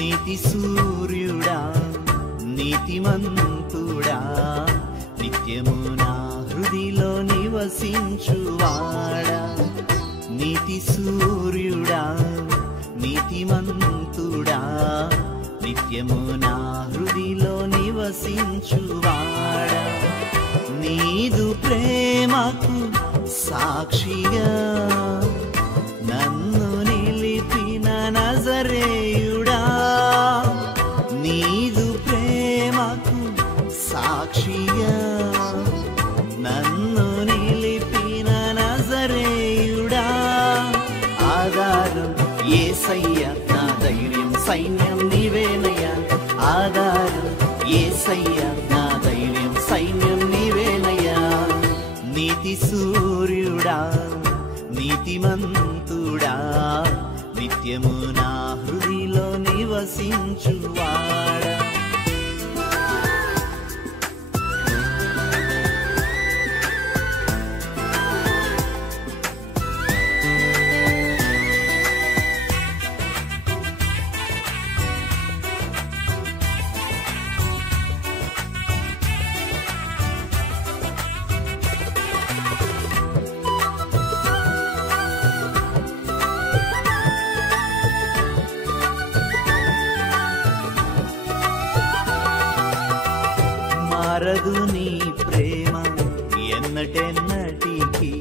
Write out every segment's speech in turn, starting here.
నీతి సూర్యుడా నీతిమంతుడా నిత్యము నా హృదిలో నివసించువాడా నీతి సూర్యుడా నీతిమంతుడా నిత్యము నా హృదిలో నివసించువాడా నీదు ప్రేమకు సాక్షిగా నన్ను నిలిపిన నజరేయుడా నీదు ప్రేమకు సాక్షిగా నన్ను నిలిపిన నజరేయుడా ఆధారం యేసయ్య నా ధైర్యం సైన్యం నీవేనయ్యా ఆధారం యేసయ్య నా ధైర్యం సైన్యం నీవేనయ్యా నీతి సూర్యుడా నీతిమంతుడా నిత్యము నా హృదిలో నివసించువాడా మారదు నీ ప్రేమ ఎన్నటెన్నటికి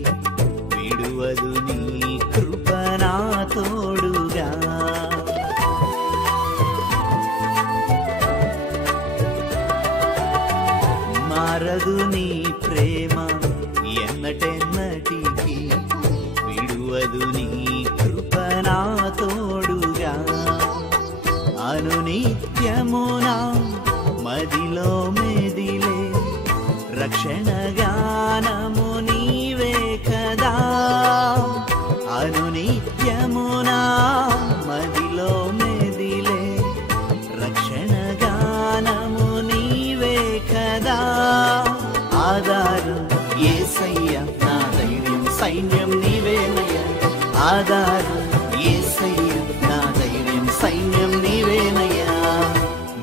విడువదు నీ కృప నా తోడుగా మారదు నీ ప్రేమ ఎన్నటెన్నటికి విడువదు నీ కృప నా తోడుగా అనునిత్యమునా మదిలో మెదిలే రక్షణ గానము నీవే కదా అనునిత్యమునా మదిలో మెదిలే రక్షణ గానము నీవే కదా ఆధారం యేసయ్య నా ధైర్యం సైన్యం నీవేనయ్యా ఆధారం యేసయ్య నా ధైర్యం సైన్యం నీవేనయ్యా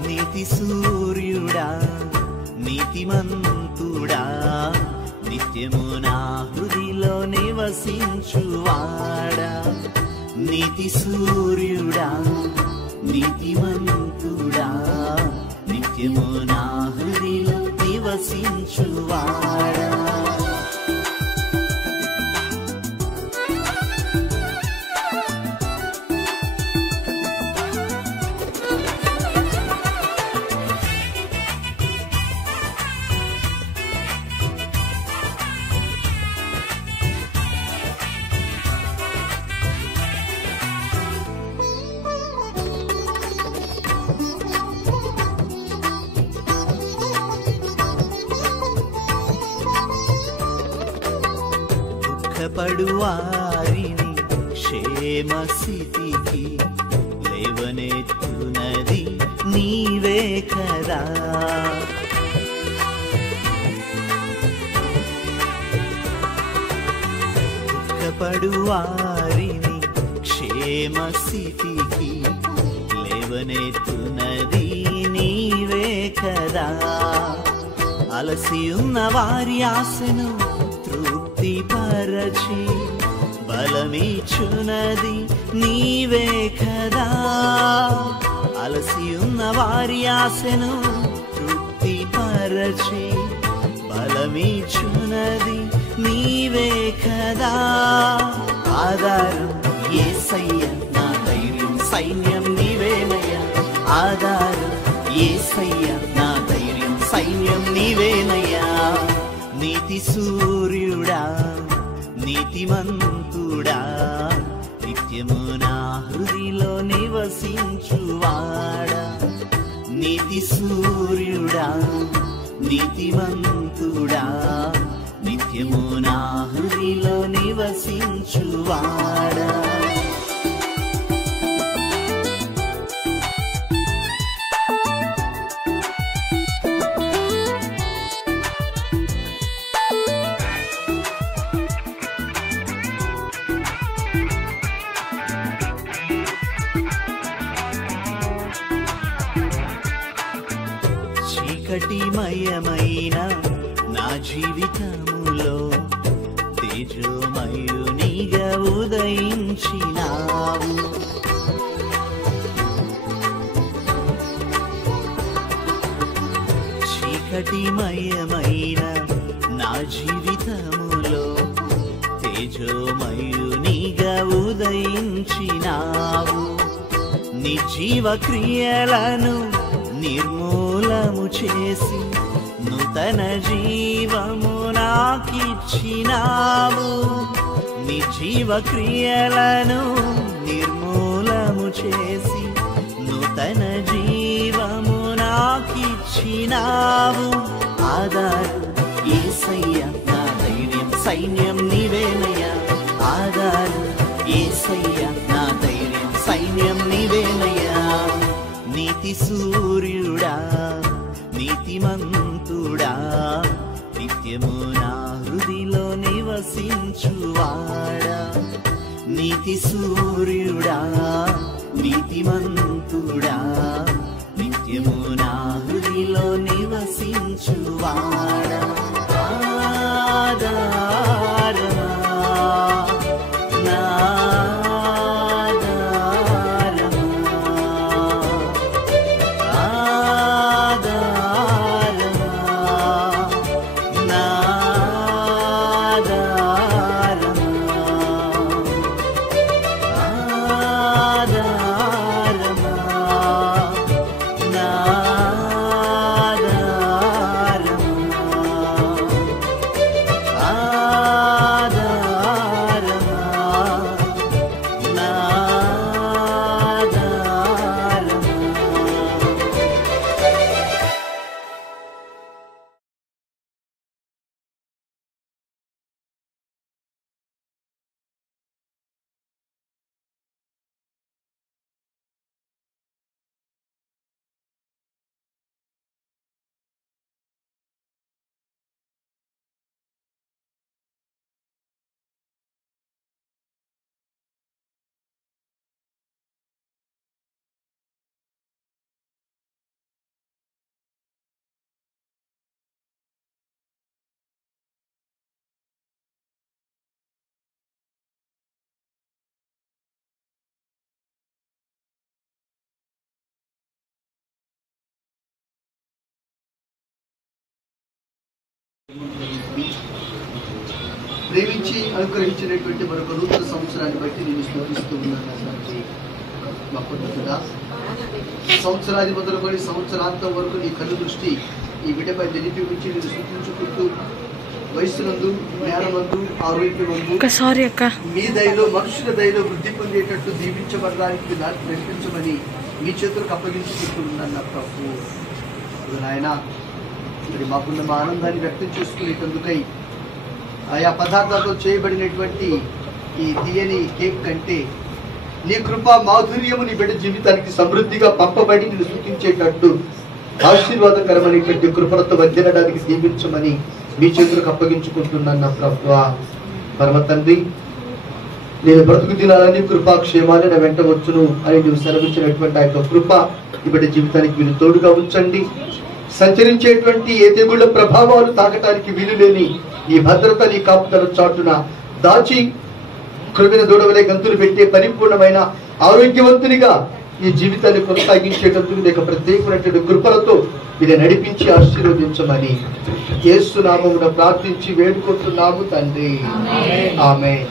నీతి సూర్యుడా నీతిమంతుడా నిత్యము నా హృదిలో నివసించువాడా నీతి సూర్యుడా నీతిమంతుడా నిత్యము నా హృదిలో నివసించువాడా పడువారిని క్షేమ స్థితికి లేవనెత్తునది నీవే కదా పడువారిని క్షేమ స్థితికి లేవనెత్తునది నీవే కదా అలసి ఉన్న వారి ఆశను పరచి బలమిచ్చునది నీవే కదా అలసి ఉన్న వారి ఆశను తృప్తి పరచి బలమిచ్చునది నీవే కదా ఆధారం యేసయ్య నా ధైర్యం సైన్యం నీవేనయ్యా ఆధారం యేసయ్య నా ధైర్యం సైన్యం నీవేనయ్యా నీతి సూర్యుడా నీతిమంతుడా నిత్యము నా హృదిలో నివసించువాడా నీతి సూర్యుడా నీతిమంతుడా నిత్యము నా హృదిలో నివసించువాడా చీకటిమయమైన నా జీవితములో తేజోమయునిగా ఉదయించినావు. చీకటిమయమైన నా జీవితములో తేజోమయునిగా ఉదయించినావు. నిర్జీవ క్రియలను నిర్మూలము చేసి నూతన జీవము నాకిచ్చినావు. నిర్జీవ క్రియలను నిర్మూలము చేసి నూతన జీవము నాకిచ్చినావు. ఆధారం యేసయ్య నా ధైర్యం సైన్యం నీవేనయ్యా. ఆధారం యేసయ్య నా ధైర్యం సైన్యం నీవేనయ్యా. నీతి సూర్యుడా నీతిమంతుడా నిత్యము నా హృదిలో నివసించువాడా. నీతి సూర్యుడా నీతిమంతుడా నిత్యము నా హృదిలో నివసించువాడా. ఆధారమా నా ప్రేమించి అనుగ్రహించినటువంటి మరొక నూతన సంవత్సరాన్ని బట్టి నేను స్తుతిస్తూ ఉన్నాను. మా పొందుతుందా సంవత్సరాది మొదలుకొని సంవత్సరాంతం వరకు నీ కళ్ళు దృష్టి ఈ బిడ్డపై నిలిపి ఉంచి నేను స్తుతించుకుంటూ వయస్సునందు జ్ఞానమందు ఆరోగ్యమందు మీ దయలో మనుషుల దయలో వృద్ధి పొందేటట్టు దీవించబడడానికి నాకు నడిపించమని మీ చేతులకు అప్పగించుకుంటున్నాను నా ప్రభు. నాయన మరి మాకున్న మా ఆనందాన్ని వ్యక్తం చేసుకునేటందుకై ఆయా పదార్థాలతో చేయబడినటువంటి ఈ తీయని కేక్ కంటే నీ కృప మాధుర్యము నీ బిడ్డ జీవితానికి సమృద్ధిగా పంపబడి నేను స్తుతించేటట్టు ఆశీర్వాదకరమైనటువంటి కృపలతో వర్ధిల్లడానికి దీవించమని మీ చేతులకు అప్పగించుకుంటున్నాను నా ప్రభువా. పరమ తండ్రి, నేను బ్రతుకు దినాలని కృపాక్షేమాన్ని నా వెంట వచ్చును అని నువ్వు సెలవించినటువంటి ఆ యొక్క కృప ఈ బిడ్డ జీవితానికి మీరు తోడుగా ఉంచండి. సంచరించేటువంటి ఏ తెగుళ్ళ ప్రభావాలు తాకటానికి వీలులేని ఈ భద్రత నీ కాపుదల చాటున దాచి కృమిన దూడవలే గంతులు పెట్టే పరిపూర్ణమైన ఆరోగ్యవంతునిగా ఈ జీవితాన్ని కొనసాగించేటందుకు నీకు ప్రత్యేకమైనటువంటి కృపలతో ఇది నడిపించి ఆశీర్వదించమని యేసు నామమున ప్రార్థించి వేడుకుంటున్నాము తండ్రి. ఆమేన్.